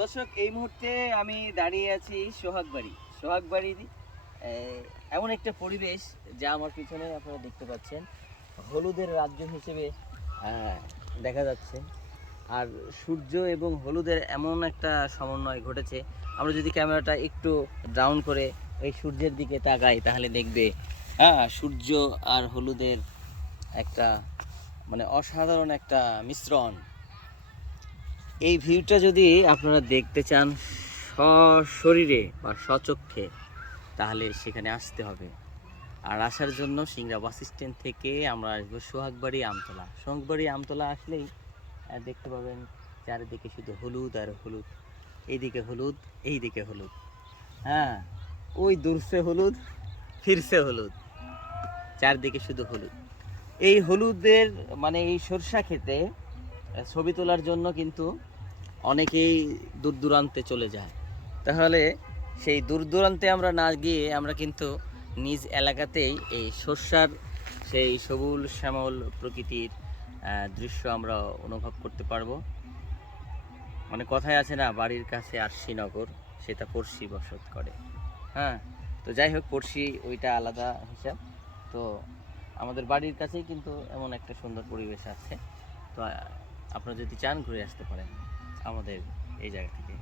দর্শক, এই মুহূর্তে আমি দাঁড়িয়ে আছি সোহাগবাড়ির এমন একটা পরিবেশ যা আমার পিছনে আপনারা দেখতে পাচ্ছেন, হলুদের রাজ্য হিসেবে দেখা যাচ্ছে। আর সূর্য এবং হলুদের এমন একটা সমন্বয় ঘটেছে, আমরা যদি ক্যামেরাটা একটু ডাউন করে এই সূর্যের দিকে তাকাই তাহলে দেখবে সূর্য আর হলুদের একটা মানে অসাধারণ একটা মিশ্রণ। এই ভিউটা যদি আপনারা দেখতে চান সশরীরে বা স্বচক্ষে, তাহলে সেখানে আসতে হবে। আর আসার জন্য সিংড়া বাস স্ট্যান্ড থেকে আমরা আসবো সোহাগবাড়ি আমতলা আসলেই দেখতে পাবেন চারিদিকে শুধু হলুদ আর হলুদ। এইদিকে হলুদ, এইদিকে হলুদ, হ্যাঁ, ওই দূরছে হলুদ, ফিরছে হলুদ, চারদিকে শুধু হলুদ। এই হলুদের মানে এই সরষা খেতে ছবি তোলার জন্য কিন্তু অনেকেই দূর দূরান্তে চলে যায়। তাহলে সেই দূর দূরান্তে আমরা না গিয়ে আমরা কিন্তু নিজ এলাকাতেই এই সর্ষার সেই সবুজ শ্যামল প্রকৃতির দৃশ্য আমরা অনুভব করতে পারবো। মানে কথায় আছে না, বাড়ির কাছে আর শ্রীনগর, সেটা পড়শি বসত করে। হ্যাঁ, তো যাই হোক, পড়শি ওইটা আলাদা হিসাব। তো আমাদের বাড়ির কাছেই কিন্তু এমন একটা সুন্দর পরিবেশ আছে। তো আপনারা যদি চান ঘুরে আসতে পারেন আমাদের এই জায়গা থেকে।